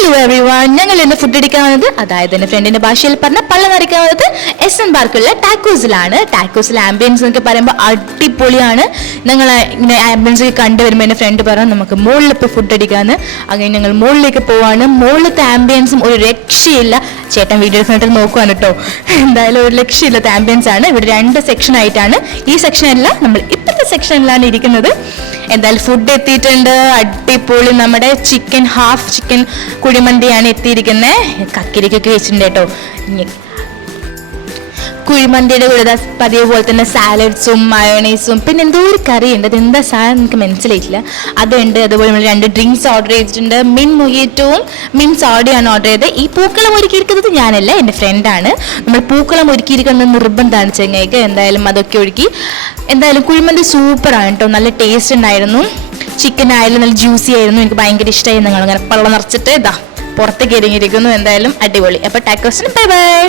Hello everyone, ഞങ്ങൾ ഇന്ന് food അടിക്കാൻ വന്നത്, അതായത് എൻ്റെ ഫ്രണ്ടിന്റെ ഭാഷയിൽ പറഞ്ഞ പള്ള നിറയ്ക്കാൻ വന്നത് SN പാർക്കുള്ള ടാക്കോസിലാണ്. ടാക്കോസിലെ ആംബിയൻസ് എന്നൊക്കെ പറയുമ്പോൾ അടിപൊളിയാണ്. ഞങ്ങൾ ഇങ്ങനെ ആംബിയൻസ് ഒക്കെ കണ്ടുവരുമ്പോൾ എൻ്റെ ഫ്രണ്ട് പറഞ്ഞു നമുക്ക് മുകളിൽ ഇപ്പോൾ ഫുഡ് അടിക്കാമെന്ന്. അങ്ങനെ ഞങ്ങൾ മുകളിലേക്ക് പോവാണ്. മുകളിലത്തെ ആംബിയൻസും ഒരു രക്ഷയില്ല. ചേട്ടൻ വീഡിയോ കണ്ടിട്ട് നോക്കുവാണ് കേട്ടോ. എന്തായാലും ഒരു രക്ഷയില്ലാത്ത ആംബിയൻസ് ആണ്. ഇവിടെ 2 സെക്ഷൻ ആയിട്ടാണ്. ഈ സെക്ഷനല്ല, നമ്മൾ ഇപ്പോഴത്തെ സെക്ഷനിലാണ് ഇരിക്കുന്നത്. എന്തായാലും ഫുഡ് എത്തിയിട്ടുണ്ട്. അടിപൊളി നമ്മുടെ ഹാഫ് ചിക്കൻ കുഴിമന്തിയാണ് എത്തിയിരിക്കുന്നത്. കക്കിരിക്കൊക്കെ വെച്ചിട്ടുണ്ട് കേട്ടോ. കുഴിമന്തിയുടെ കൂടെ പതിവ് പോലെ തന്നെ സാലഡ്സും മയോണൈസും പിന്നെ എന്തോ ഒരു കറിയുണ്ട്. അത് എന്താ സാധനം എനിക്ക് മനസ്സിലായിട്ടില്ല. അതുണ്ട്. അതുപോലെ നമ്മൾ 2 ഡ്രിങ്ക്സ് ഓർഡർ ചെയ്തിട്ടുണ്ട്. മിൻ മൊയ്റ്റോവും മിൻ സോഡയാണ് ഓർഡർ ചെയ്തത്. ഈ പൂക്കളം ഒരുക്കിയിരിക്കുന്നത് ഞാനല്ല, എൻ്റെ ഫ്രണ്ടാണ്. നമ്മൾ പൂക്കളം ഒരുക്കിയിരിക്കുന്നത് നിർബന്ധമാണ് ചെങ്ങയ്ക്ക്. എന്തായാലും അതൊക്കെ ഒരുക്കി. എന്തായാലും കുഴിമന്തി സൂപ്പറാണ് കേട്ടോ. നല്ല ടേസ്റ്റ് ഉണ്ടായിരുന്നു. ചിക്കൻ ആയാലും നല്ല ജ്യൂസി ആയിരുന്നു. എനിക്ക് ഭയങ്കര ഇഷ്ടമായി. നിങ്ങൾ അങ്ങനെ പള്ള നിറച്ചിട്ട് ഇതാ പുറത്തേക്ക് ഇറങ്ങിയിരിക്കുന്നു. എന്തായാലും അടിപൊളി. അപ്പോൾ ടാക്കോസിന് ബൈ ബൈ.